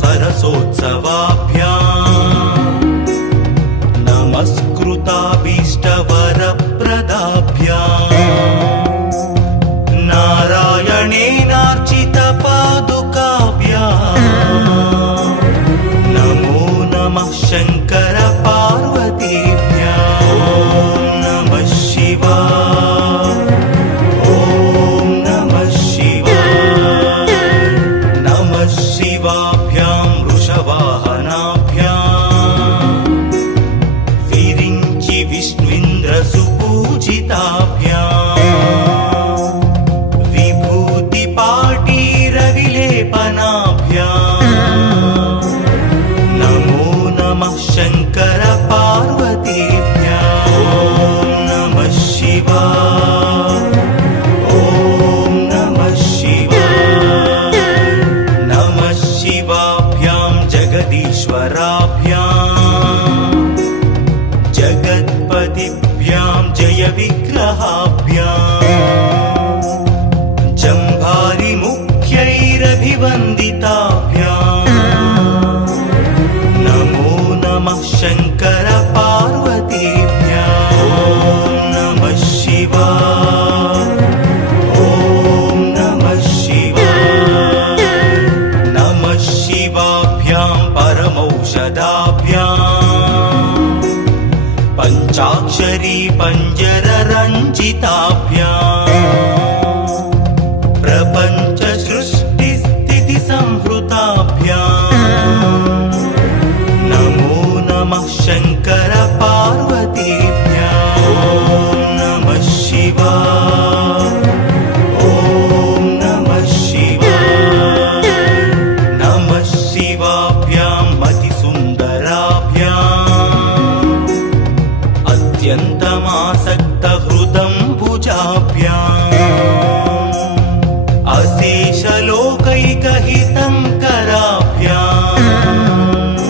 सरसोत्सवाभ्याम् नमस्कृताभीष्टवरप्रदाभ्याम् नारायणेनार्चितपादुकाभ्याम् नमो नमः शङ्कर पार्वतीभ्याम् ॐ नमः शिवाय ॐ नमः शिवाय नमः शिवाभ्यां वृषवाहनाभ्याम् विरिञ्चि विष्णुइन्द्रसुपूजिताभ्याम् विभूतिपाटीरविलेपनाभ्याम् नमो नमः शङ्कर पार्वतीभ्याम् ॐ नमः शिवाय ॐ नमः शिवाय नमः शिवाभ्यां जगदीश्वराभ्याम् जगत्पतिभ्यां जयविग्रहाभ्याम् जम्भारिमुख्यैरभिवन्दिताभ्याम् नमो नमः शङ्कर पार्वतीभ्याम् ॐ नमः शिवाय ॐ नमः शिवाय नमः शिवाभ्यां परमौषधाभ्याम् पञ्चाक्षरी पञ्जररञ्जिताभ्याम् प्रपञ्च सृष्टिस्थितिसंहृताभ्याम् नमो नमः शङ्कर पार्वतीभ्याम् ॐ नमः शिवाय ॐ नमः शिवाय नमः शिवाभ्यां मतिसुन्दराभ्याम् अत्यन्तमासक्तहृदम्बुजाभ्याम् अशेषलोकैकहितङ्कराभ्याम्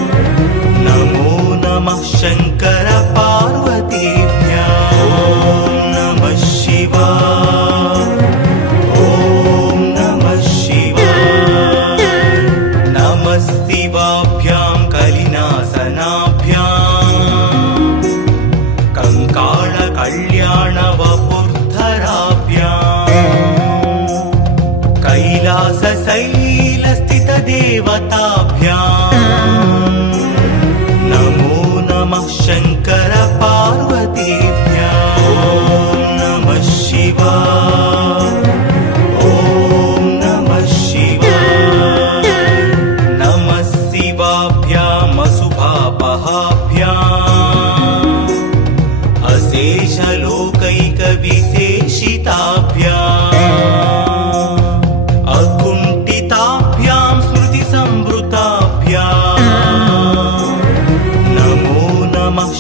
नमो नमः शङ्कर पार्वतीभ्याम् ॐ नमः शिवाय ॐ नमः शिवाय नमः शिवाभ्यां कलिनासनाभ्याम् कङ्काळकल्याणवपुर्धराभ्याम् कैलासशैलस्थितदेवताभ्याम् नमो नमः शङ्कर पार्वतीभ्याम् ॐ नमः शिवाय ॐ नमः शिवाय नमः शिवाभ्याम् अशुभापहाभ्याम् अशेषलोकैकविशेषिताभ्याम् अकुण्ठिताभ्यां स्मृतिसंवृताभ्याम् नमो नमः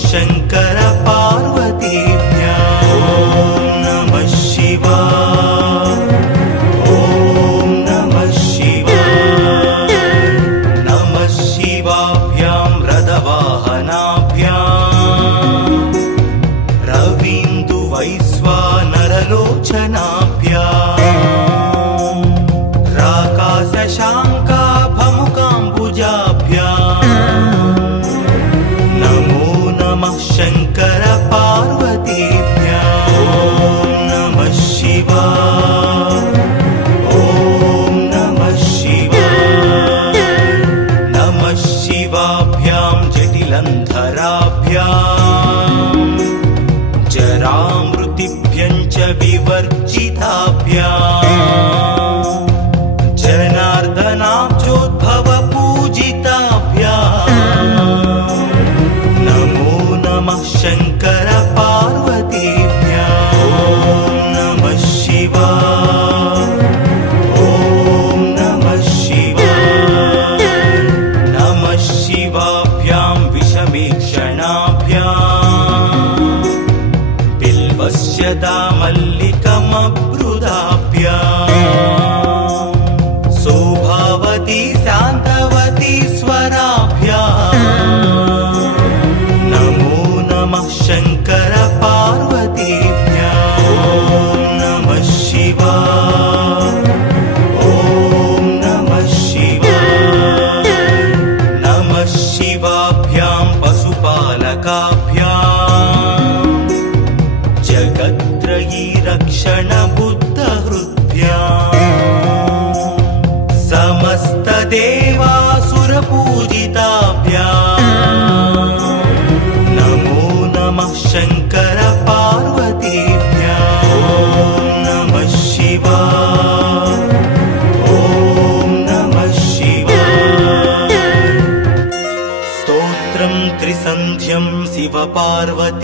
सन्ध्यं शिवपार्वतीभ्याम्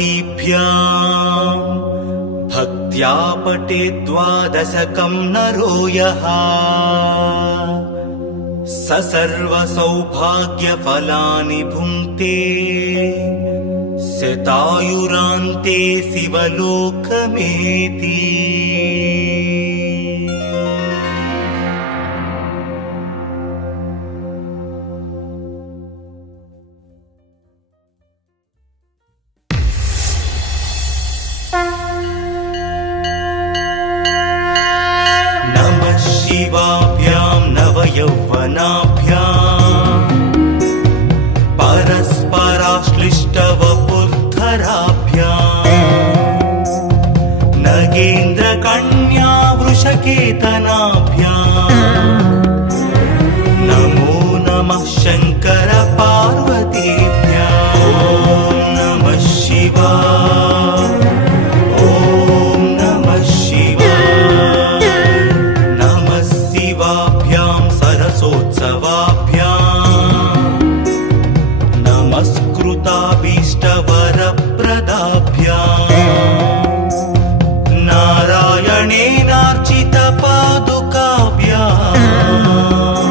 भक्त्या पठेत् द्वादशकं नरो यः स सर्वसौभाग्यफलानि भुङ्क्ते शतायुरान्ते शिवलोकमेति। नमः शिवाभ्यां नवयौवनाभ्याम् परस्पराश्लिष्टवपुर्धराभ्याम् नगेन्द्रकन्या वृषकेतनाभ्याम् नमो नमः शङ्कर पार्वतीभ्याम्। ॐ नमः शिवाय, ॐ नमः शिवाय। नमः शिवाभ्यां सरसोत्सवाभ्याम् नमस्कृताभीष्टवरप्रदाभ्याम् नारायणेनार्चितपादुकाभ्याम्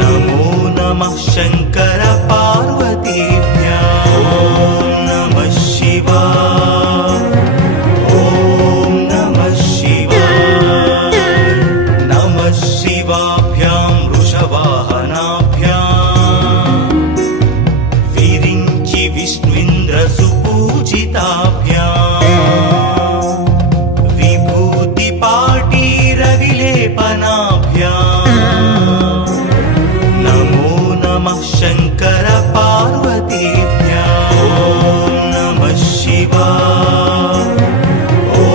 नमो नमः शङ्कर पार्वतीभ्याम्। ॐ नमः शिवाय, ॐ नमः शिवाय। नमः शिवाभ्यां वृषवाहनाभ्याम् विरिञ्चि विष्णुन्द्रसुपूजिताभ्याम् विभूतिपाटीरविलेपनाभ्याम् नमो नमः शङ्कर पार्वतीभ्याम्। ॐ नमः शिवाय, ॐ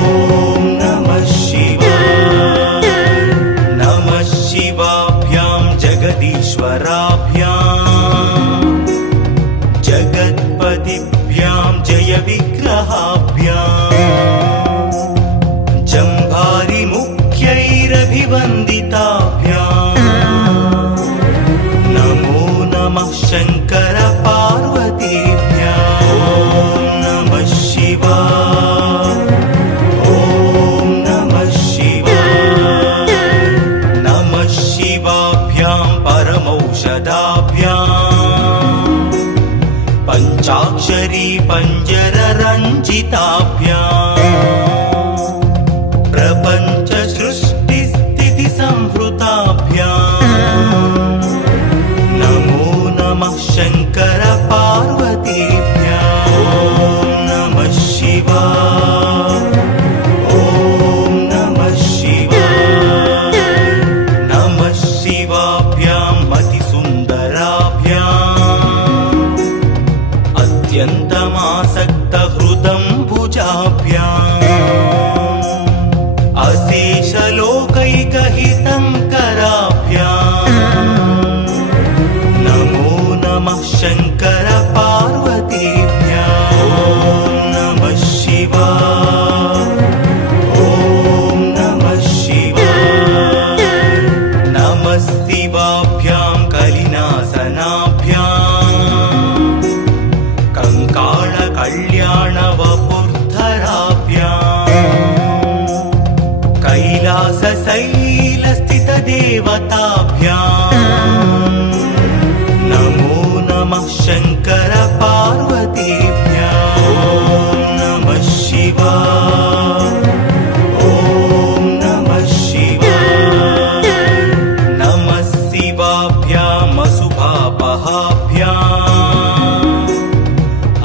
नमः शिवाय। नमः शिवाभ्यां जगदीश्वराभ्याम् जगत्पतिभ्यां जय विग्रहाभ्याम् जम्भारिमुख्यैरभिवन्दिताभ्याम् नमो नमः शङ्कर पार्वतीभ्याम्। ॐ नमः शिवाय, ॐ नमः शिवाय। नमः शिवाभ्यां परमौषधाभ्याम् पञ्चाक्षरी पञ्जररञ्जिताभ्याम् प्रपञ्च सृष्टिस्थितिसंहृताभ्याम् नमो नमः शङ्कर पार्वतीभ्याम्। ॐ नमः शिवाय, ॐ नमः शिवाय। नमः शिवाभ्यां मतिसुन्दराभ्याम् अत्यन्तमासक्तहृदम्बुजाभ्याम् अशेषलोकैकहितङ्कराभ्याम् नमो नमः शङ्कर पार्वतीभ्याम्। ॐ नमः शिवाय, ॐ नमः शिवाय। नमः शिवाभ्यां कलिनासनाभ्याम् कङ्काळकल्याणवपुर्धराभ्याम् कैलासशैलस्थितदेवताभ्याम् नमो नमः शङ्कर पार्वतीभ्याम्। ॐ नमः शिवाय, ॐ नमः शिवाय। नमः शिवाभ्याम् अशुभापहाभ्याम्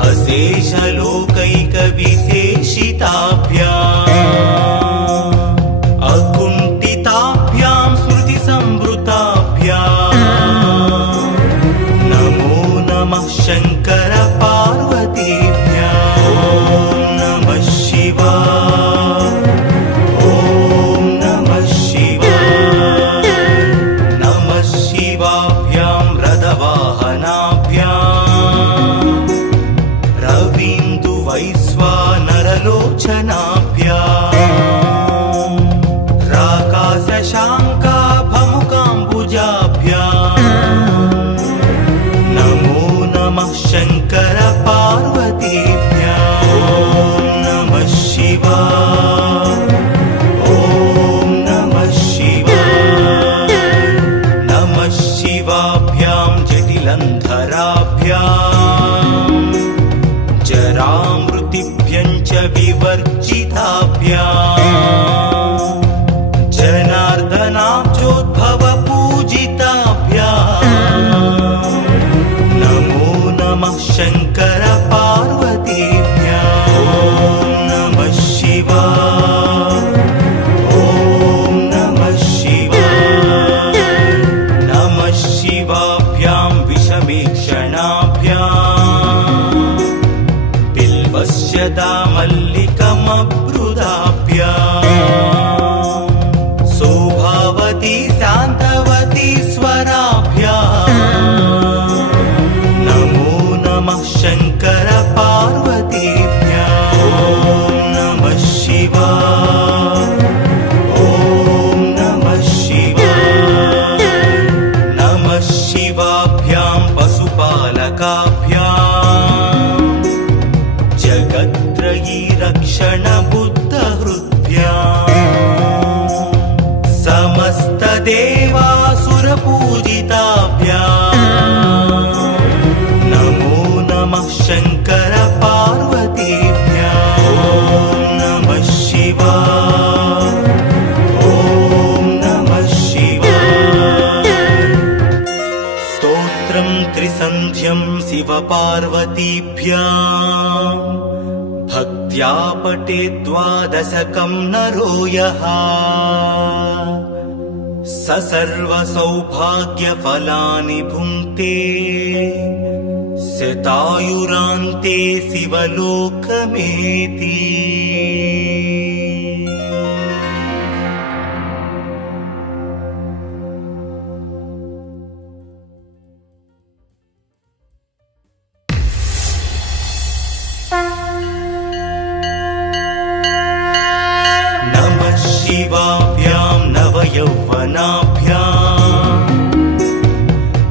अशेषलोकैकविशेषिताभ्याम् अकुण्ठिताभ्यां स्मृतिसंवृताभ्याम् नमो नमः शङ्कर पार्वतीभ्याम्। ॐ नमः शिवाय, ॐ नमः शिवाय। नमः शिवाभ्यां रथवाहनाभ्याम् रवीन्दुवैश्वानरलोचनाभ्याम् राकाशशाङ्काभमुकाम्बुजाभ्याम् नमो नमः शङ्कर जलन्धराभ्याम् जरामृतिभ्यं च विवर्जिताभ्याम् जनार्दनाब्जोद्भवपूजिताभ्याम् नमो नमः शङ्कर पार्वतीभ्याम् ॐ नमः शिवाय ॐ नमः शिवाय नमः शिवाभ्यां विषमीक्षणाभ्याम् बिल्वस्य दामल्लिकमब्रुदाभ्याम् सौभावती शान्तवती स्वराभ्याम् नमो नमः शङ्कर पार्वतीभ्याम् ॐ नमः शिवाय ॐ नमः शिवाय नमः शिवाभ्यां पशुपालकाभ्याम् जगत्त्रयी रक्षणबुद्धहृद्भ्याम् समस्तदेवासुरपूजिताभ्याम् नमो नमः शङ्कर पार्वतीभ्याम् ॐ नमः शिवाय ॐ नमः शिवाय स्तोत्रं त्रिसन्ध्यं शिवपार्वतीभ्याम् भक्त्या पठेत् द्वादशकं नरो यः स सर्वसौभाग्यफलानि भुङ्क्ते शतायुरान्ते शिवलोकमेति। नमः शिवाभ्यां नवयौवनाभ्याम्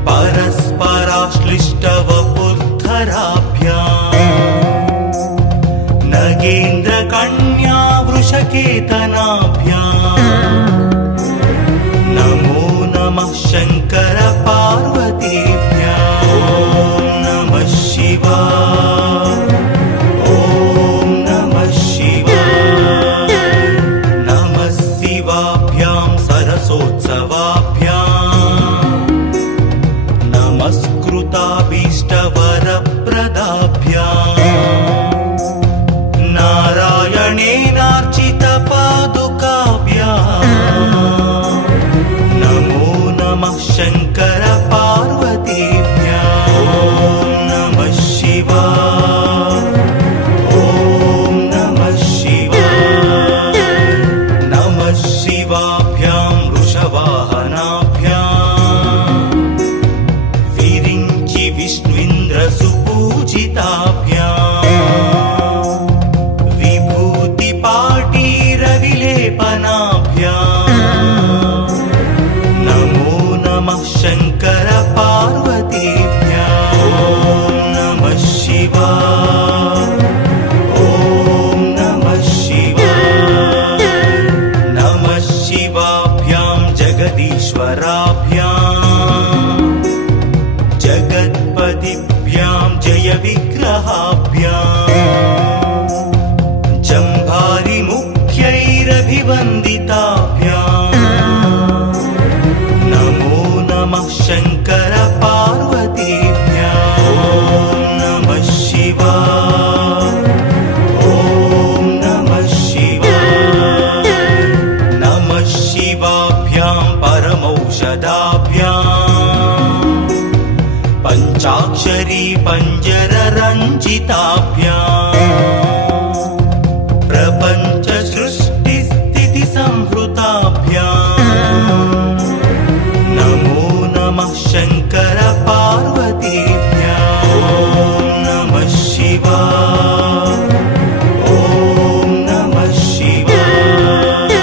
परस्पराश्लिष्टवपुर्धराभ्याम् नगेन्द्रकन्या वृषकेतनाभ्याम् नमो नमः शङ्कर पार्वतीभ्याम् ॐ नमः शिवाय ॐ नमः शिवाय नमः शिवाभ्यां सरसोत्सवाभ्याम् नमस्कृताभीष्टवरप्रदाभ्याम् नारायणेनार्चितपादुकाभ्याम् नमो नमः शङ्कर पार्वतीभ्याम् ॐ नमः शिवाय ॐ नमः शिवाय नमः शिवाभ्यां वृषवाहनाभ्याम् विरिञ्चि विष्णुइन्द्रसुपूजिताभ्याम् विभूतिपाटीरविलेपनाभ्याम् नमो नमः शङ्कर पार्वतीभ्याम् ॐ नमः शिवाय ॐ नमः शिवाय नमः शिवाभ्यां जगदीश्वराभ्याम् जगत्पतिभ्यां जय विग्रहाभ्याम् जम्भारिमुख्यैरभिवन्दिताभ्याम् नमो नमः शङ्कर पार्वतीभ्याम् ॐ नमः शिवाय ॐ नमः शिवाय नमः शिवाभ्यां परमौषधाभ्याम् पञ्चाक्षरी पञ्जररञ्जिताभ्याम् प्रपञ्च सृष्टिस्थितिसंहृताभ्याम् नमो नमः शङ्कर पार्वतीभ्याम् ॐ नमः शिवाय ॐ नमः शिवाय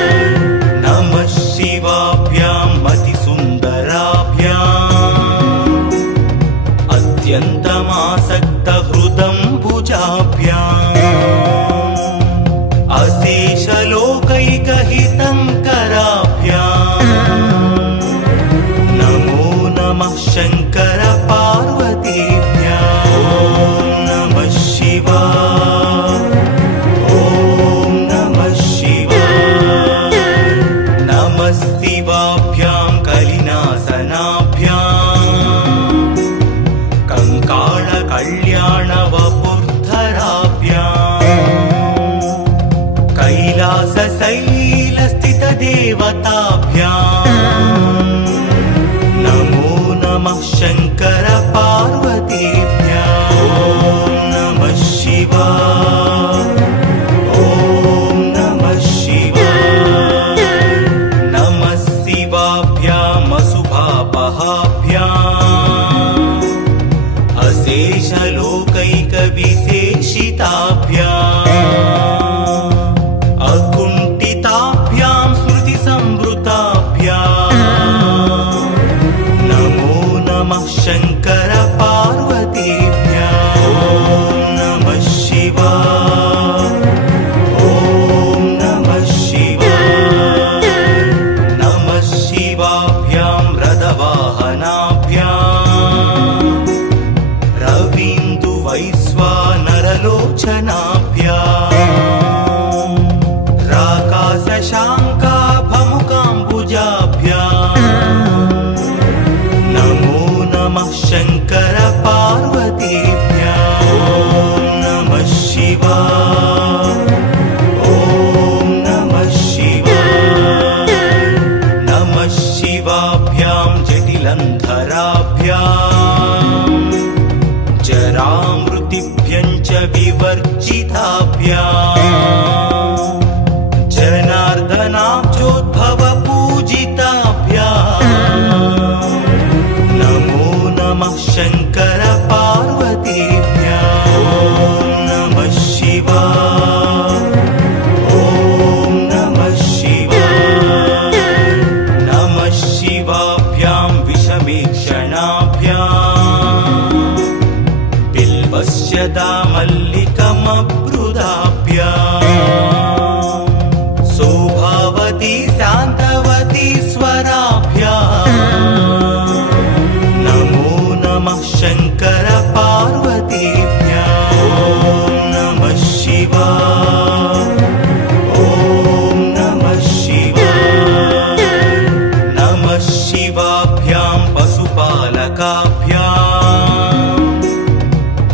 नमः शिवाभ्यां मतिसुन्दराभ्याम् अत्यन्तमासक्तहृदं भुजाभ्याम् अशेषलोकैकहितङ्कराभ्याम् नमो नमः शङ्कर पार्वतीभ्याम् देवताभ्याम् नमो नमः शङ्कर पार्वतीभ्याम् ॐ नमः शिवाय ॐ नमः शिवाय नमः शिवाभ्याम् अशुभापहाभ्याम् अशेषलोकैकविशेषिताभ्याम् अकुण्ठिताभ्याम् स्मृतिसंवृताभ्याम् नमो नमः शङ्कर पार्वतीभ्याम् ॐ नमः शिवाय ॐ नमः शिवाय नमः शिवाभ्याम् रथवाहनाभ्याम् रवीन्दुवैश्वानरलोचनाभ्याम् राकाशशाङ्काभमुकाम्बुजाभ्याम् नमो नमः शङ्कर पार्वतीभ्याम् ॐ नमः शिवाय ॐ नमः शिवाय नमः शिवाभ्याम् जटिलन्धराभ्याम् जरामृतिभ्यम् च विवर्जिताभ्याम् जनार्दनाब्जोद्भवपूजिताभ्याम् नमो नमः शङ्कर पार्वतीभ्याम् ॐ नमः शिवाय ॐ नमः शिवाय नमः शिवाभ्याम् विषमीक्षणाभ्याम् बिल्वस्य दामल्लिकमब्रुदाभ्याम् सौभावती शान्तवती स्वराभ्याम् नमो नमः शङ्कर पार्वतीभ्याम् ॐ नमः शिवाय ॐ नमः शिवाय नमः शिवाभ्याम् पशुपालकाभ्याम्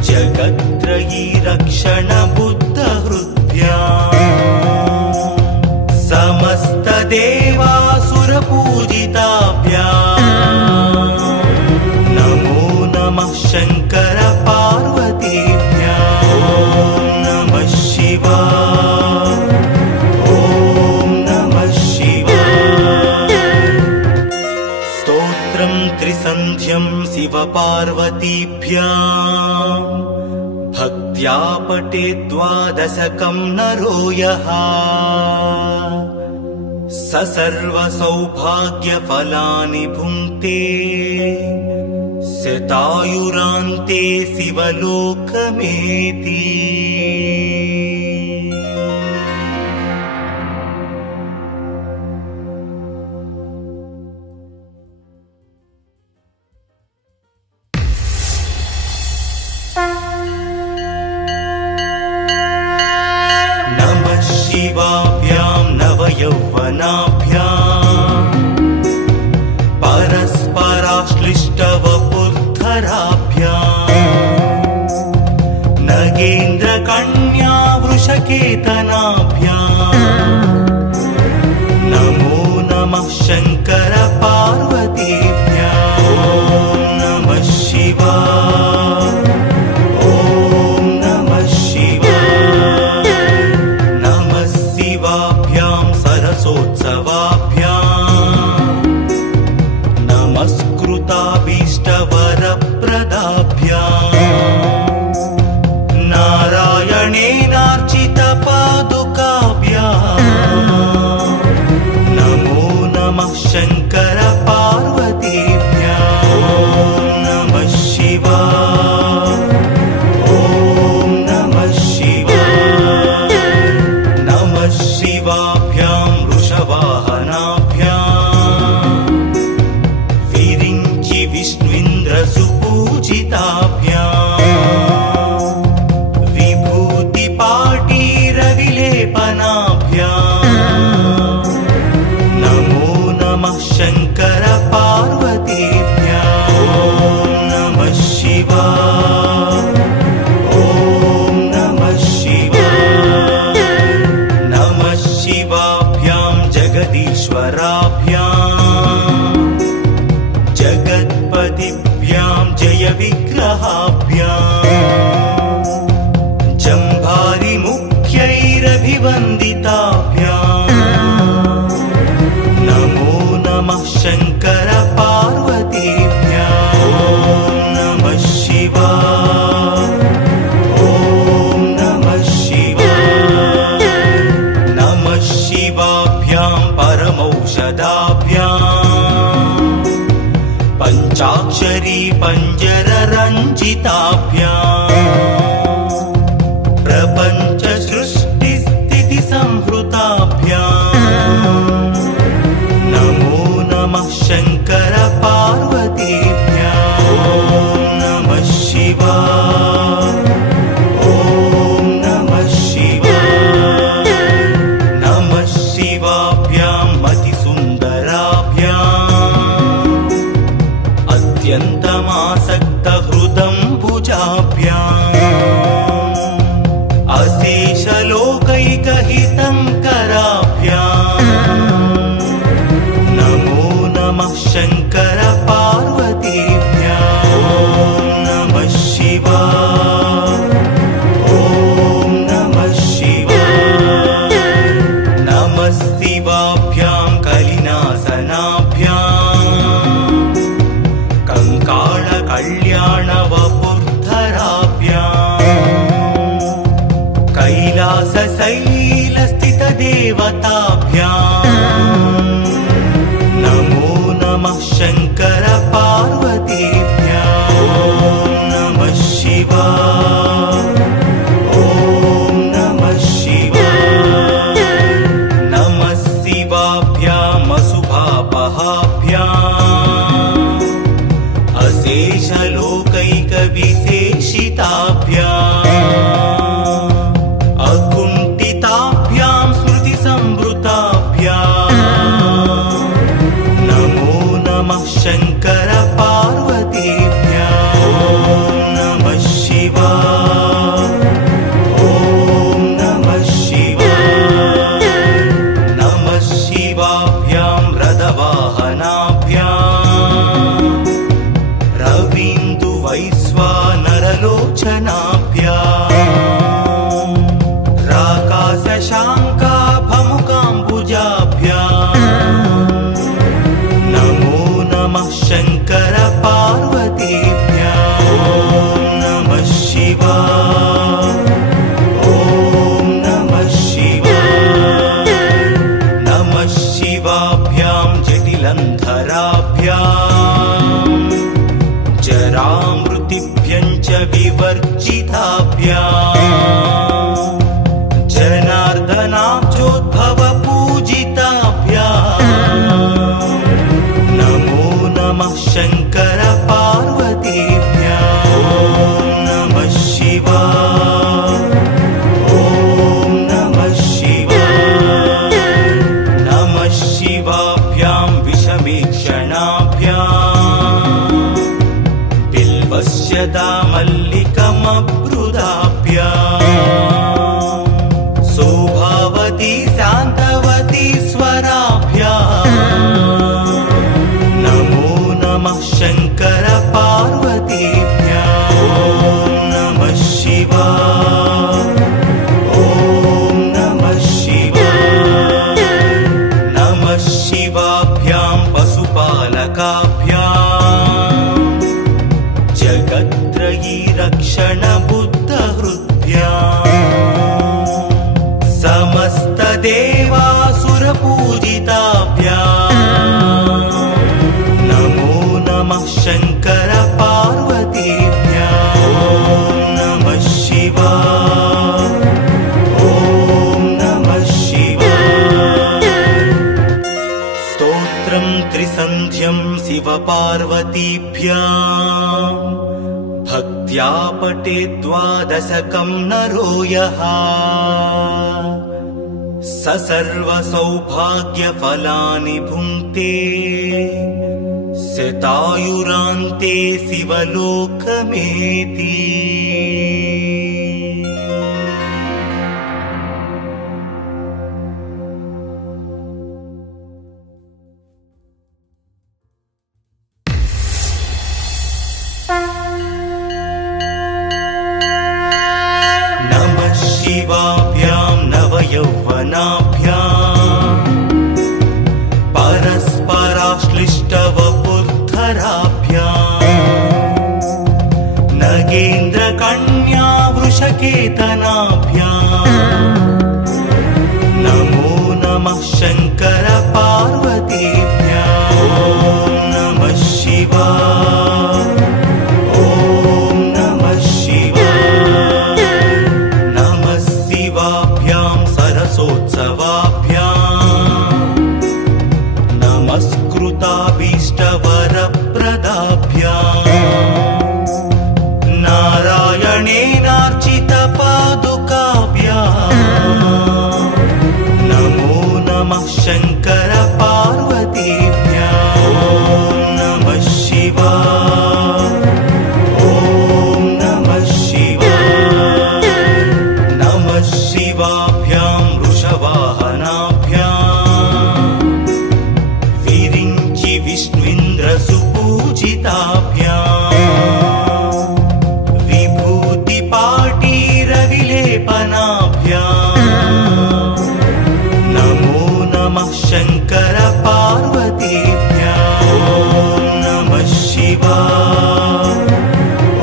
जगत्त्रयी रक्षण बुद्धहृद्भ्याम् समस्तदेवासुरपूजिताभ्याम् नमो नमः शङ्कर पार्वतीभ्याम् ॐ नमः शिवाय ॐ नमः शिवाय स्तोत्रं त्रिसन्ध्यं शिवपार्वतीभ्याम् भक्त्या पठेत् द्वादशकं नरो यः स सर्वसौभाग्यफलानि भुङ्क्ते शतायुरान्ते शिवलोकमेति नमः शिवाभ्याम् नवयौवनाभ्याम् परस्पराश्लिष्टवपुर्धराभ्याम् नगेन्द्रकन्या वृषकेतनाभ्याम् नमो नमः शङ्कर पार्वतीभ्याम् ॐ नमः शिवाय ॐ नमः शिवाय नमः शिवाभ्याम् सरसोत्सवाभ्याम् नमस्कृताभीष्टवरप्रदाभ्याम् नारायणेनार्चितपादुकाभ्याम् नमो नमः शङ्कर पार्वतीभ्याम् ॐ नमः शिवाय ॐ नमः शिवाय नमः शिवाभ्याम् वृषवाहनाभ्याम् विरिञ्चि विष्णुन्द्रसुपूजिताभ्याम् विभूतिपाटीरविलेपनाभ्याम् नमो नमः शङ्कर पार्वतीभ्याम् ॐ नमः शिवाय ॐ नमः शिवाय नमः शिवाभ्याम् जगदीश्वरा विग्रहाभ्याम् जम्भारि मुख्यैरभिवन्दिताभ्याम् नमो नमः शङ्कर पार्वतीभ्याम् ॐ नमः शिवाय ॐ नमः शिवाय नमः शिवाभ्यां परमौषधाभ्याम् पञ्चाक्षरी पञ्जररञ्जिताभ्याम् प्रपञ्च सृष्टिस्थिति संहृताभ्याम् नमो नमः शङ्कर पार्वतीभ्याम् ॐ नमः शिवाय ॐ नमः शिवाय नमः शिवाभ्यां मतिसुन्दराभ्याम् अत्यन्तमासक्तहृदम्बुजाभ्याम् अशेषलोकैकहितङ्कराभ्याम् नमो नमः शङ्कर पार्वतीभ्याम् ॐ नमः शिवाय ॐ नमः शिवाय नमः शिवाभ्यां कलिनासनाभ्याम् कङ्काळकल्याणवपुर्धराभ्याम् कैलासशैलस्थितदेवताभ्याम् नमो नमः शङ्कर पार्वतीभ्याम् ॐ नमः शिवाय ॐ नमः शिवाय नमः शिवाभ्याम् अशुभापहाभ्याम् अशेषलोकैकविशेषिताभ्याम् अकुण्ठिताभ्यां स्मृतिसंवृताभ्याम् नमो नमः शङ्कर पार्वतीभ्याम् ॐ नमः शिवाय ॐ नमः शिवाय नमः शिवाभ्यां रथवाहनाभ्याम् रवीन्दुवैश्वानरलोचनाभ्याम् राकाशशाङ्काभमुकाम्बुजाभ्याम् नमो नमः शङ्कर पार्वतीभ्याम् ॐ नमः शिवाय ॐ नमः शिवाय नमः शिवाभ्यां जटिलन्धराभ्याम् जरामृतिभ्यं च विवर्जिताभ्याम् जनार्दनाब्जोद्भवपूजिताभ्याम् नमो नमः शङ्कर पार्वतीभ्याम् ॐ नमः शिवाय ॐ नमः शिवाय नमः शिवाभ्यां विषमीक्षणाभ्याम् बिल्वस्य दामल्लिकमब्रुदाभ्याम् शोभावती शान्तवती स्वराभ्याम् नमो नमः शङ्कर पार्वतीभ्याम् ॐ नमः शिवाय ॐ नमः शिवाय नमः शिवाभ्यां पशुपालकाभ्याम् जगत्त्रयी रक्षणबुद्धहृद्भ्याम् समस्तदेवासुरपूजिताभ्याम् नमो नमः शङ्कर पार्वतीभ्याम् ॐ नमः शिवाय ॐ नमः शिवाय स्तोत्रं त्रिसन्ध्यं शिवपार्वतीभ्याम् भक्त्या पठे द्वादशकं नरो यः स सर्वसौभाग्यफलानि भुङ्क्ते शतायुरान्ते शिवलोकमेति शिवाभ्यां नवयौवनाभ्याम् परस्पराश्लिष्टवपुर्धराभ्याम् नगेन्द्रकन्या वृषकेतनाभ्याम् नमो नमः शङ्कर पार्वतीभ्यां नमः शिवाय ॐ नमः शिवाय नमः शिवाभ्यां सरसोत्सवाभ्याम् नमस्कृताभीष्टवरप्रदाभ्याम् नारायणेनार्चितपादुकाभ्याम् नमो नमः शङ्कर पार्वतीभ्यां नमः शिवाय ॐ नमः शिवाय नमः शिवाभ्यां वृषवाहनाभ्याम् विरिञ्चि विष्णुइन्द्रसुपूजिताभ्याम् विभूतिपाटीरविलेपनाभ्याम् नमो नमः शङ्कर पार्वतीभ्यां नमः शिवाय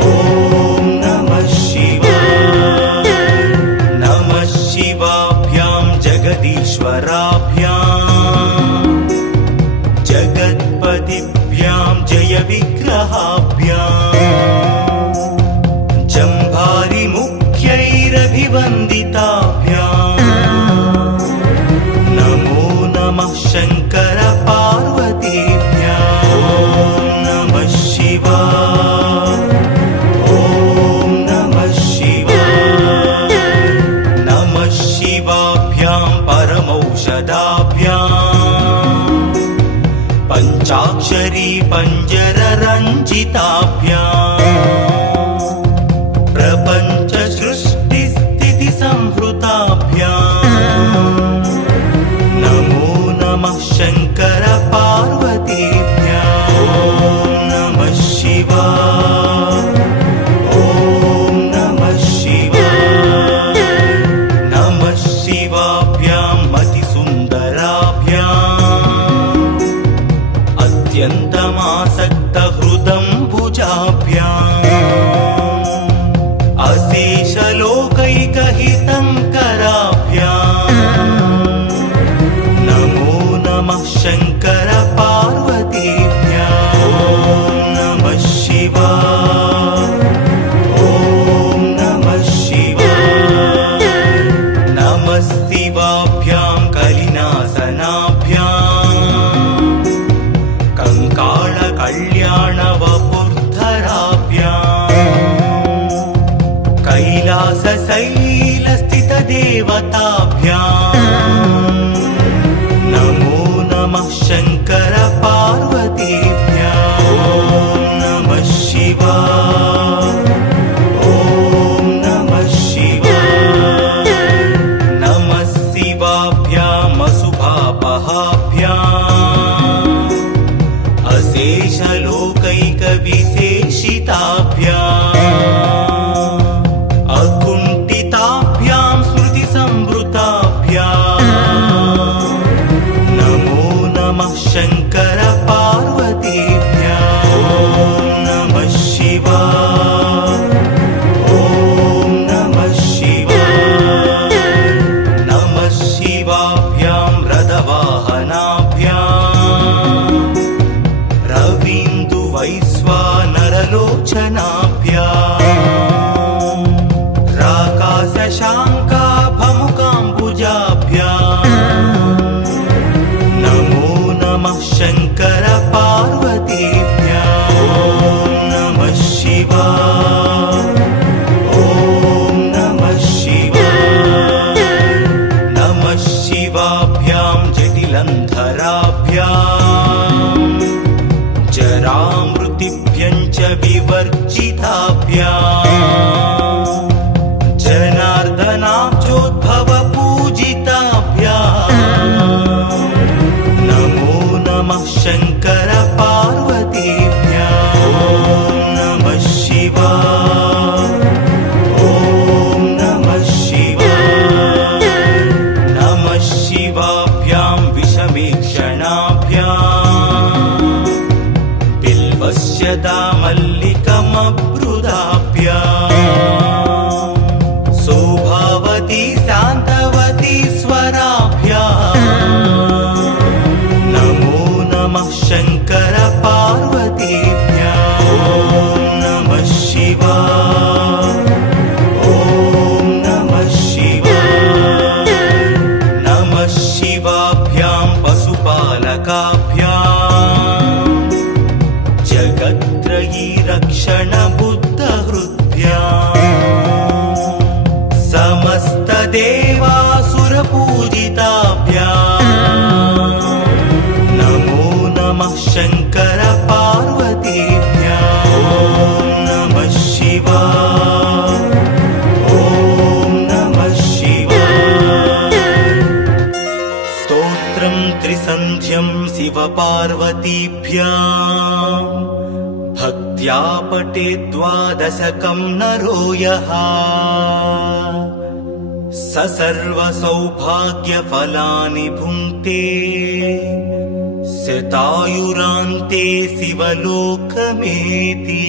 ॐ नमः शिवाय नमः शिवाभ्यां जगदीश्वराभ्याम् जगत्पतिभ्यां जयविग्रहाभ्याम् जम्भारिमुख्यैरभिवन्दिताभ्याम् नमो नमः शङ्कर पार्वतीभ्यां नमः शिवाय ॐ नमः शिवाय नमः शिवाभ्यां परमौषधाभ्याम् पञ्चाक्षरी पञ्जररञ्जिताभ्याम् प्रपञ्च सृष्टिस्थितिसंहृताभ्याम् नमो नमः शङ्कर पार्वतीभ्यां नमः शिवाय ॐ नमः शिवाय नमः शिवाभ्यां मतिसुन्दराभ्याम् अत्यन्तमासक्तहृदम्बुजाभ्याम् अशेषलोकैकहितङ्कराभ्याम् नमो नमः शङ्कर पार्वतीभ्यां नमः शिवाय ॐ नमः शिवाय नमः शिवाभ्यां कलिनासनाभ्याम् कङ्काळकल्याणवपुर्धराभ्याम् कैलासशैलस्थितदेवताभ्याम् नमो नमः शङ्कर पार्वतीभ्यां नमः शिवाय ॐ नमः शिवाय नमः शिवाभ्याम् अशुभापहाभ्याम् अशेषलोकैकविशेषिताभ्याम् अकुण्ठिताभ्यां स्मृतिसंवृताभ्याम् नमो नमः शङ्कर पार्वतीभ्यां नमः शिवाय ॐ नमः शिवाय नमः शिवाभ्यां रथवाहनाभ्याम् रवीन्दुवैश्वानरलोचनाभ्याम् राकाशशाङ्काभमुकाम्बुजाभ्याम् नमो नमः शङ्कर पार्वतीभ्यां नमः शिवाय ॐ नमः शिवाय नमः शिवाभ्यां जटिलन्धराभ्याम् जरामृतिभ्यं च विवर्जिताभ्याम् जनार्दनाब्जोद्भवपूजिताभ्याम् नमो नमः शङ्कर पार्वतीभ्यां नमः शिवाय बुधाभ्याम् सौभावती शान्तवती स्वराभ्याम् नमो नमः शङ्कर पार्वतीभ्याम् ॐ नमः शिवाय ॐ नमः शिवाय नमः शिवाभ्यां पशुपालकाभ्याम् जगत्त्रयी रक्षण बुद्धहृद्भ्याम् समस्तदेवासुरपूजिताभ्याम् नमो नमः शङ्कर पार्वतीभ्याम् ॐ नमः शिवाय ॐ नमः शिवाय स्तोत्रं त्रिसन्ध्यं शिवपार्वतीभ्याम् भक्त्या पठेत् द्वादशकं नरो यः स सर्वसौभाग्यफलानि भुङ्क्ते शतायुरान्ते शिवलोकमेति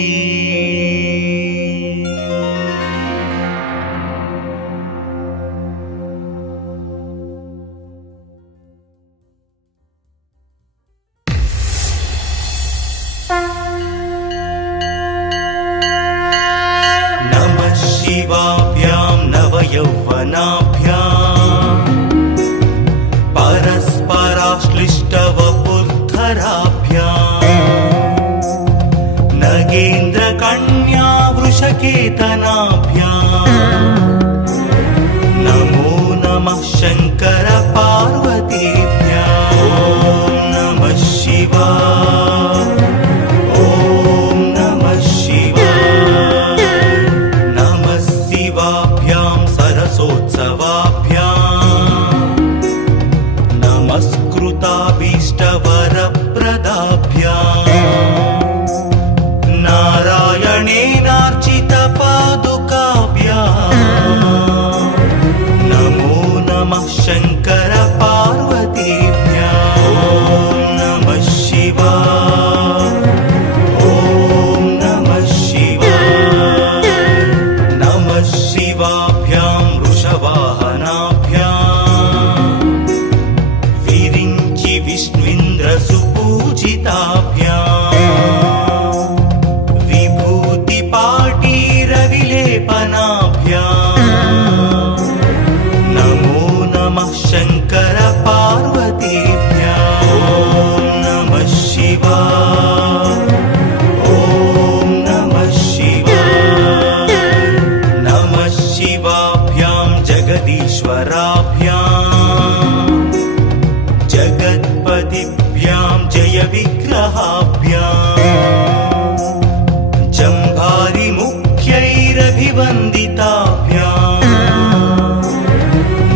नमः शिवाभ्यां नवयौवनाभ्याम् परस्पराश्लिष्टवपुर्धराभ्याम् नगेन्द्रकन्या वृषकेतनाभ्याम् नमो नमः शङ्कर पार्वतीभ्याम् ॐ नमः शिवाय ॐ नमः शिवाय नमः शिवाभ्यां सरसोत्सवाभ्याम् नमस्कृताभीष्टवरप्रदाभ्याम् नारायणेनार्चितपादुकाभ्याम् नमो नमः शङ्कर पार्वतीभ्याम् ॐ नमः शिवाय ॐ नमः शिवाय नमः शिवाभ्यां वृषवाहनाभ्याम् विरिञ्चि विष्णुन्द्रसुपूजिताभ्याम् विभूतिपाटीरविलेपनाभ्याम् नमो नमः शङ्कर पार्वतीभ्याम् ॐ नमः शिवाय ॐ नमः शिवाय नमः शिवाभ्यां जगदीश्वराभ्याम् जगत्पतिभ्यां जय विग्रहाभ्याम् जम्भारिमुख्यैरभिवन्दिताभ्याम्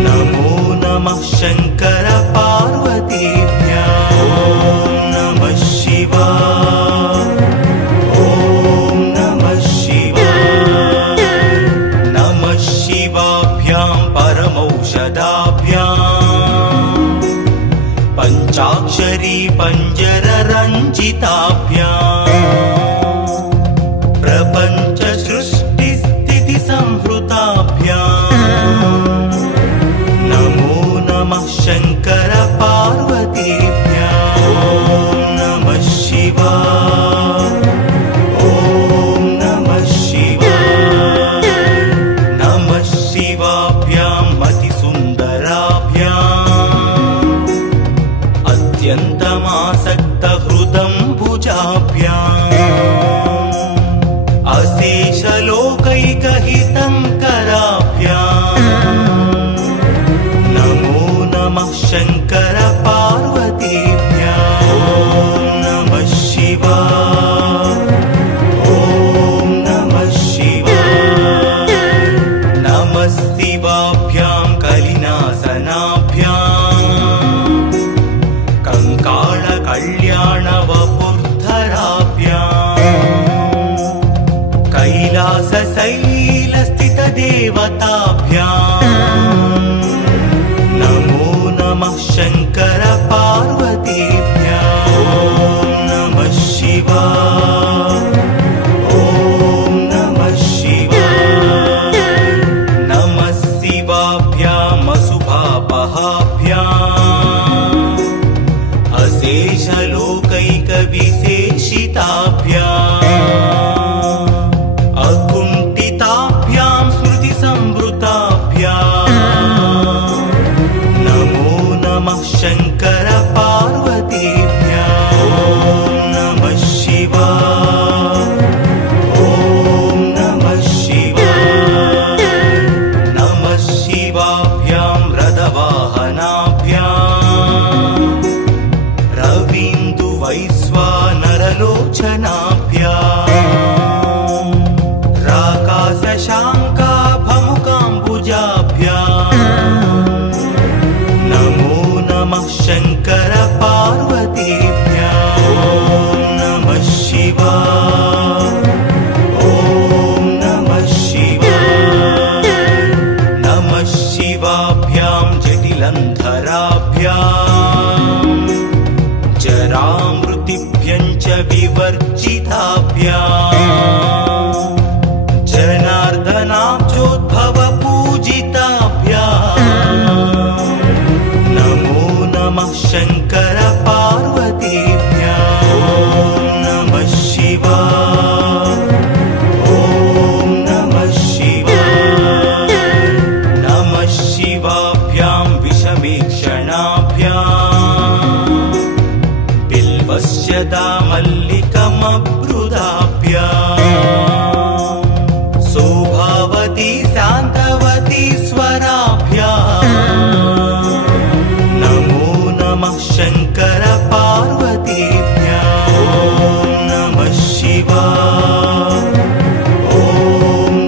नमो नमः शङ्कर पार्वतीभ्याम् ॐ नमः शिवाय ॐ नमः शिवाय नमः शिवाभ्यां परमौषधाभ्याम् पञ्चाक्षरी पञ्जररञ्जिताभ्याम् प्रपञ्च सृष्टिस्थितिसंहृताभ्याम् नमो नमः शङ्कर पार्वतीभ्याम् ॐ नमः शिवाय ॐ नमः शिवाय नमः शिवाभ्यां मतिसुन्दराभ्याम् अत्यन्तमासक्तहृदं भुजाभ्याम् अशेषलोकैकहितङ्कराभ्याम् नमो नमः शङ्कर पार्वतीभ्याम् ॐ नमः शिवाय ॐ नमः शिवाय नमः शिवाभ्यां कलिनासनाभ्याम् कङ्काळकल्याणवपुर्धराभ्याम् कैलासशैलस्थितदेवताभ्याम् नमो नमः शङ्कर पार्वतीभ्याम् ॐ नमः शिवाय ॐ नमः शशाङ्काभमुकाम्बुजाभ्याम् नमो नमः शङ्कर पार्वतीभ्याम् ॐ नमः शिवाय ॐ नमः शिवाय नमः शिवाभ्यां जटिलन्धराभ्याम् जरामृतिभ्यं च विवर्जिताभ्याम् जनार्दनाब्जोद्भवपूजिताभ्याम् नमो नमः शङ्कर पार्वतीभ्याम् ॐ नमः शिवाय ॐ नमः शिवाय नमः शिवाभ्यां विषमीक्षणाभ्याम् बिल्वस्य दामल्लिकमब्रुदाभ्याम् सौभावती शान्तवती स्वराभ्याम् नमो नमः शङ्कर पार्वतीभ्याम् ॐ नमः शिवाय ॐ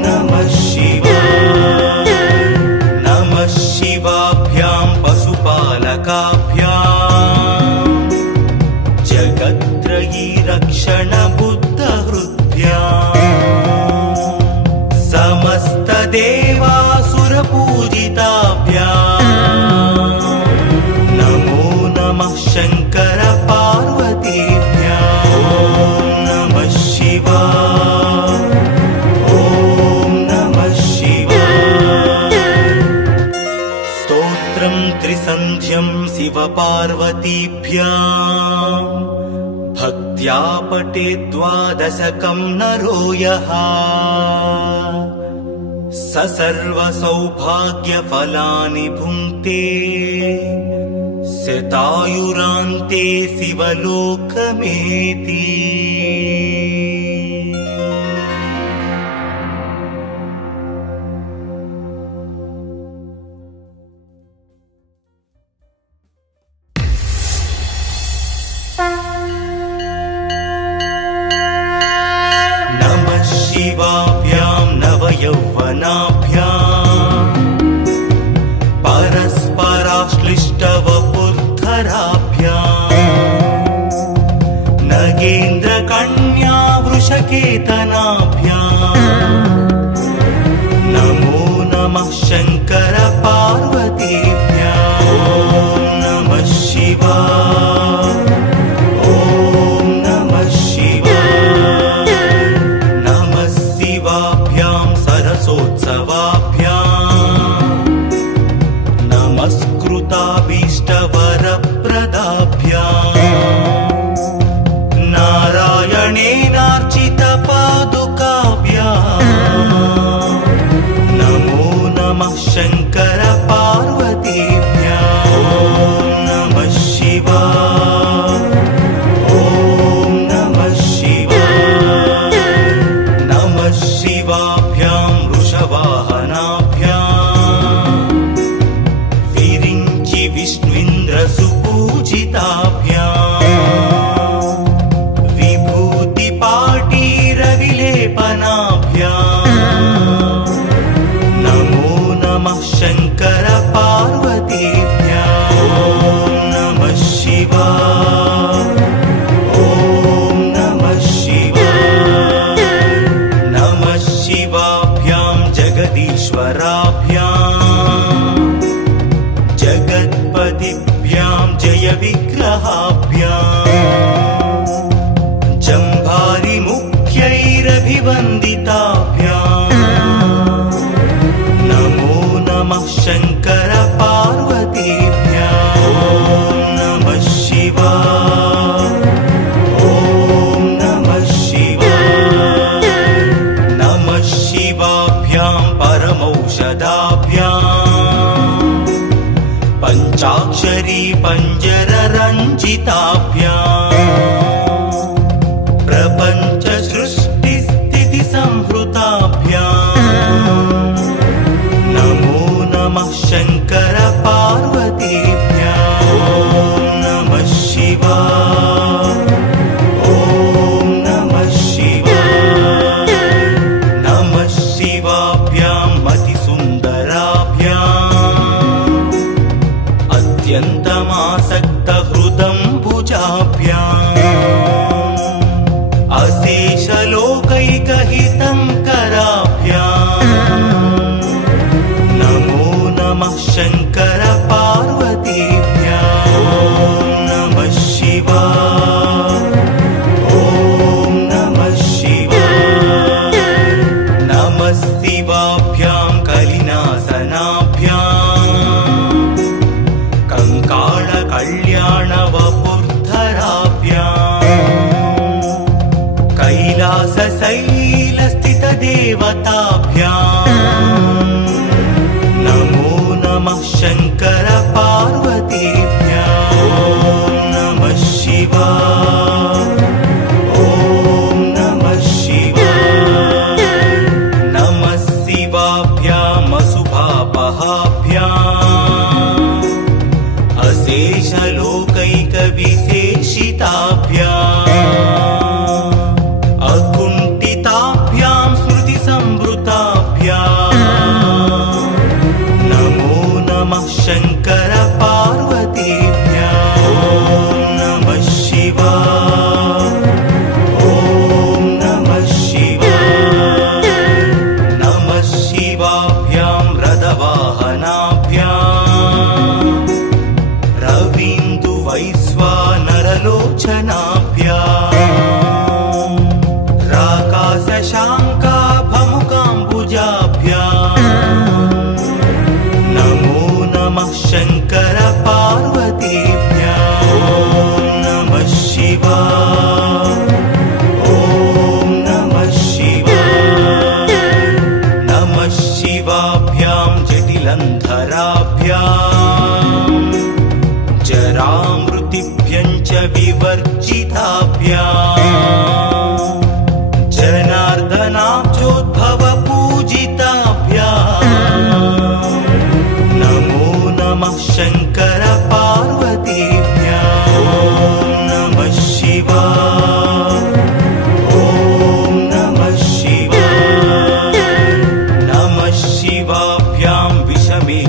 नमः शिवाय नमः शिवाभ्यां पशुपालकाभ्याम् जगत्त्रयी रक्षण बुद्धहृद्भ्याम् समस्तदेवासुरपूजिताभ्याम् नमो नमः शङ्कर पार्वतीभ्याम् ॐ नमः शिवाय ॐ नमः शिवाय स्तोत्रं त्रिसन्ध्यं शिवपार्वतीभ्याम् भक्त्या पठेत् द्वादशकं नरो यः स सर्वसौभाग्यफलानि भुङ्क्ते शतायुरान्ते शिवलोकमेति नमः शिवाभ्यां नवयौवनाभ्याम् परस्पराश्लिष्टवपुर्धराभ्याम् नगेन्द्रकन्या वृषकेतनाभ्याम् नमो नमः शङ्कर पार्वतीभ्याम् ॐ नमः शिवाय ॐ नमः शिवाय नमः शिवाभ्यां सरसोत्सवाभ्याम् नमस्कृताभीष्टवरप्रदाभ्याम् नारायणेनार्चितपादुकाभ्याम् नमो नमः शङ्कर पार्वतीभ्याम् ॐ नमः शिवाय ॐ नमः शिवाय नमः शिवाभ्यां वृषवाहनाभ्याम् विरिञ्चि विष्णुन्द्रसुपूजिताभ्याम् विभूतिपाटीरविलेपनाभ्याम् नमो नमः शङ्कर पार्वतीभ्याम् ॐ नमः शिवाय ॐ नमः शिवाय नमः शिवाभ्यां जगदीश्वराभ्याम् जगत्पतिभ्यां जय विग्रहाभ्याम् जम्भारिमुख्यैरभिवन्दिताभ्याम् नमो नमः शङ्कर पार्वतीभ्याम् ॐ नमः शिवाय ॐ नमः शिवाय नमः शिवाभ्यां परमौषधाभ्याम् पञ्चाक्षरी पञ्जररञ्जिताभ्याम् प्रपञ्च सृष्टिस्थितिसंहृताभ्याम् नमो नमः शङ्कर पार्वतीभ्याम् ॐ नमः शिवाय ॐ नमः शिवाय नमः शिवाय शिवाभ्याम् अतिसुन्दराभ्याम् अत्यन्तमासक्तहृदम्बुजाभ्याम् अशेषलोकैकहितङ्कराभ्याम् नमो नमः शङ्कर पार्वतीभ्याम् ॐ नमः शिवाय ॐ नमः शिवाय नमः शिवाभ्यां कलिनासनाभ्याम् कङ्काळकल्याणवपुर्धराभ्याम् कैलासशैलस्थितदेवताभ्याम् नमो नमः शङ्कर पार्वतीभ्याम् ॐ नमः शिवाय ॐ नमः शिवाय नमः शिवाभ्याम् अशुभापहाभ्याम् अशेषलोकैकविशेषिताभ्याम् अकुण्ठिताभ्यां स्मृतिसंवृताभ्याम् नमो नमः शङ्कर पार्वतीभ्याम् ॐ नमः शिवाय ॐ नमः शिवाय नमः शिवाभ्यां रथवाहनाभ्याम् रवीन्दुवैश्वानरलोचनाभ्याम् राकाशशाङ्काभमुकाम्बुजाभ्याम् नमो नमः शङ्कर पार्वतीभ्याम् ॐ नमः शिवाय ॐ नमः शिवाय नमः शिवाभ्यां जटिलन्धराभ्याम् जरामृतिभ्यं च विवर्जिताभ्याम् जनार्दनाब्जोद्भवपूजिताभ्याम् नमो नमः शङ्कर पार्वतीभ्याम् ॐ नमः शिवाय ॐ नमः शिवाय नमः शिवाभ्यां विषमीक्षणाभ्याम्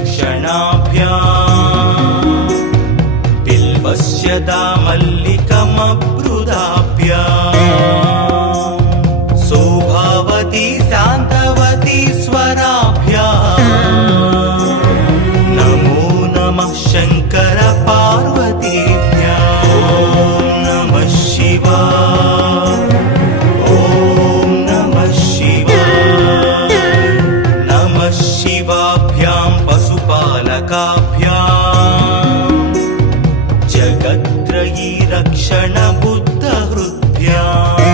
बिल्वस्य दामल्लिकमब्रुदाभ्याम् शोभावती शान्तवती स्वराभ्याम् नमो नमः शङ्कर पार्वतीभ्याम् ॐ नमः शिवाय ॐ नमः शिवाय नमः शिवाभ्यां पशुपालकाभ्याम् जगत्त्रयी रक्षणबुद्धहृद्भ्याम्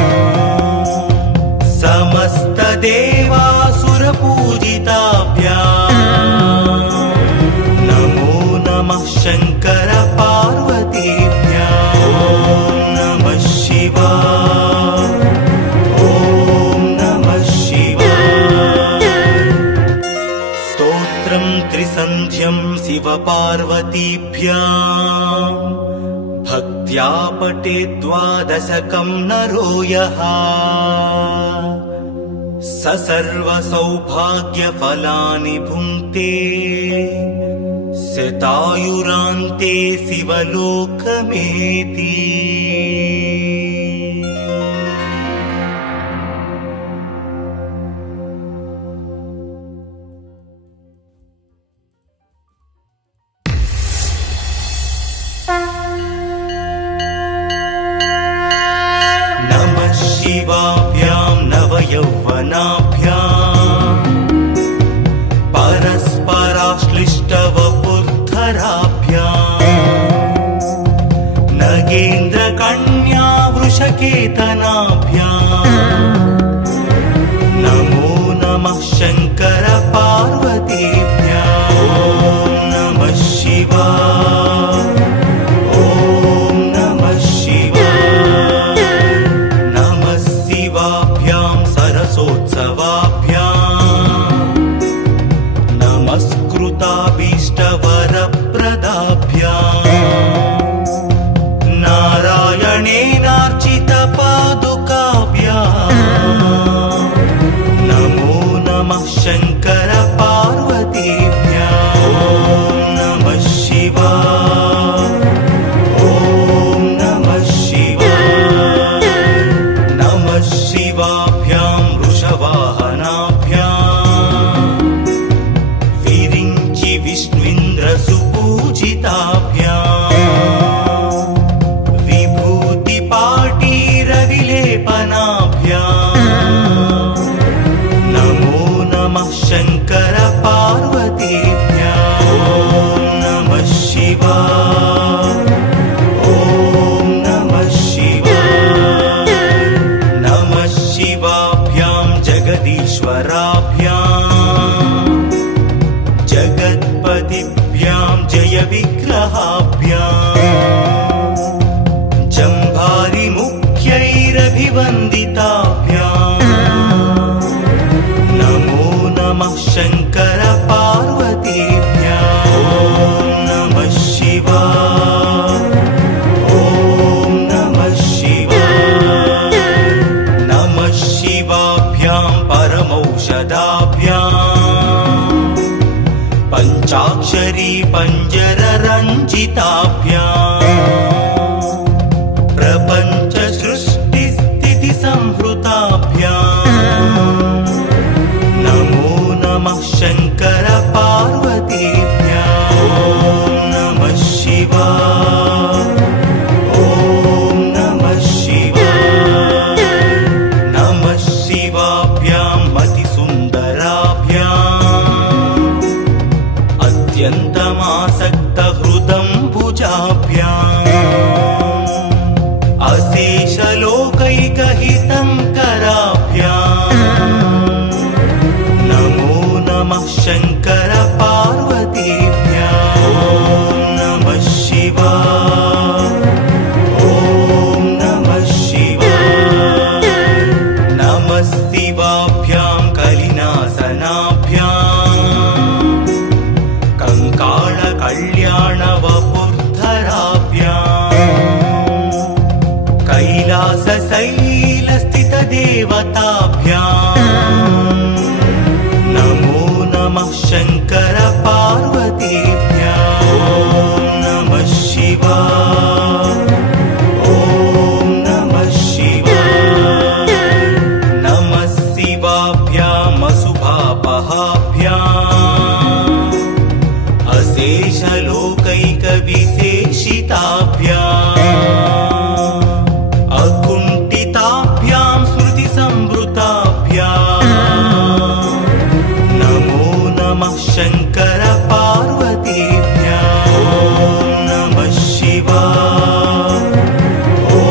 समस्तदेवासुरपूजिताभ्याम् नमो नमः शङ्कर पार्वतीभ्याम् ॐ नमः शिवाय ॐ नमः शिवाय स्तोत्रं त्रिसन्ध्यं शिवपार्वतीभ्याम् भक्त्या पठेत् द्वादशकं नरो यः स सर्वसौभाग्यफलानि भुङ्क्ते शतायुरान्ते शिवलोकमेति नमः शिवाभ्यां नवयौवनाभ्याम् परस्पराश्लिष्टवपुर्धराभ्याम् नगेन्द्रकन्या वृषकेतनाभ्याम् नमो नमः शङ्कर पार्वतीभ्याम् ॐ नमः शिवाय ॐ नमः शिवाय नमः शिवाभ्यां सरसोत्सवाभ्याम् नमस्कृताभीष्टवरप्रदाभ्याम् नारायणेनार्चितपादुकाभ्याम् नमो नमः नमः शङ्कर पार्वतीभ्याम् ॐ नमः शिवाय ॐ नमः शिवाय नमः शिवाभ्यां वृषवाहनाभ्याम् विरिञ्चि विष्णुन्द्रसुपूजिताभ्याम् विभूतिपाटीरविलेपनाभ्याम् नमो नमः शङ्कर पार्वतीभ्याम् ॐ नमः शिवाय ॐ नमः शिवाय नमः शिवाभ्यां जगदीश्वराभ्याम् जगत्पतिभ्यां जय विग्रहाभ्याम् जम्भारिमुख्यैरभिवन्दिताभ्याम् नमो नमः शङ्कर पार्वतीभ्याम् ॐ नमः शिवाय ॐ नमः शिवाय नमः शिवाभ्यां परमौषधाभ्याम् पञ्चाक्षरी पञ्जररञ्जिताभ्याम् प्रपञ्च सृष्टिस्थितिसंहृताभ्याम् नमो नमः शङ्कर पार्वतीभ्याम् ॐ नमः शिवाय ॐ नमः शिवाय नमः शिवाभ्यां मतिसुन्दराभ्याम् अत्यन्तमासक्तहृदम्बुजाभ्याम् अशेषलोकैकहितं कराभ्याम् नमो नमः शङ्कर पार्वतीभ्याम् ॐ नमः शिवाय ॐ नमः शिवाय नमः शिवाभ्यां कलिनासनाभ्याम् कङ्काळकल्याणवपुर्धराभ्याम् कैलासशैलस्थितदेवताभ्याम् नमो नमः शङ्कर पार्वतीभ्याम् ॐ नमः शिवाय ॐ नमः शिवाय नमः शिवाभ्याम् अशुभापहाभ्याम् अशेषलोकैकविशेषिताभ्याम् अकुण्ठिताभ्यां स्मृतिसंवृताभ्याम् नमो नमः शङ्कर पार्वतीभ्याम् ॐ नमः शिवाय ॐ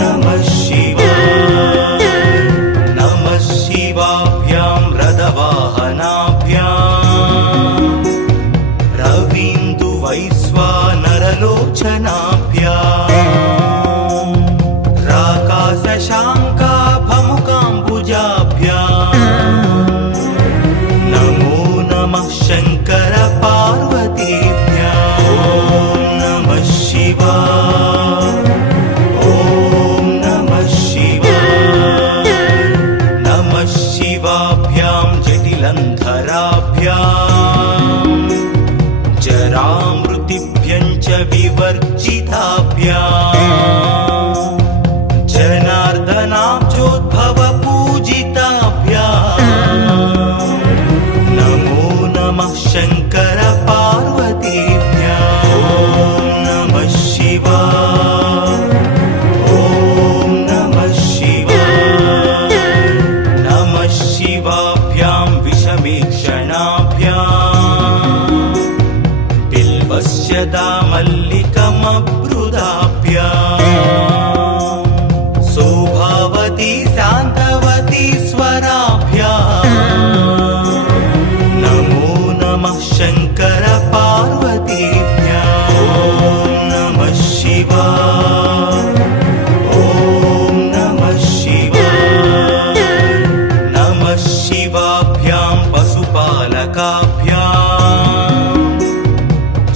नमः शिवाय नमः शिवाभ्यां रथवाहनाभ्याम् रवीन्दुवैश्वानरलोचनाभ्याम् राकाशशाङ्काभमुकाम्बुजाभ्याम् नमो नमः शङ्कर पार्वतीभ्याम् ॐ नमः शिवाय ॐ नमः शिवाय नमः शिवाभ्यां जटिलन्धराभ्याम् जरामृतिभ्यं च विवर्जिताभ्याम् जनार्दनाब्जोद्भवपूजिताभ्याम् नमो नमः शङ्कर पार्वतीभ्याम् ॐ नमः शिवाय ॐ नमः शिवाय नमः शिवाभ्यां विषमीक्षणाभ्याम् बिल्वस्य दामल्लिकमब्रुदाभ्याम् शोभावती शान्तवती स्वराभ्याम् नमो नमः शङ्कर पार्वतीभ्याम् ॐ नमः शिवाय ॐ नमः शिवाय नमः शिवाभ्यां पशुपालकाभ्याम्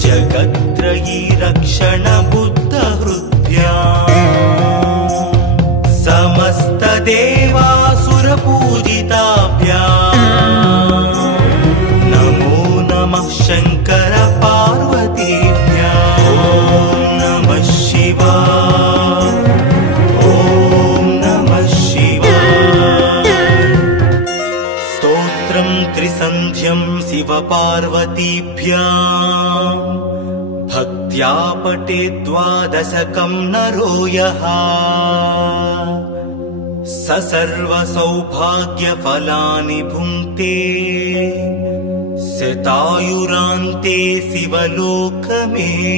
जगत्त्रयी रक्षणबुद्धहृद्भ्याम् समस्तदेवासुरपूजिताभ्याम् नित्यं शिवपार्वतीभ्याम् भक्त्या पठेत् 12 नरो यः स सर्वसौभाग्यफलानि भुङ्क्ते शतायुरान्ते शिवलोकमेति।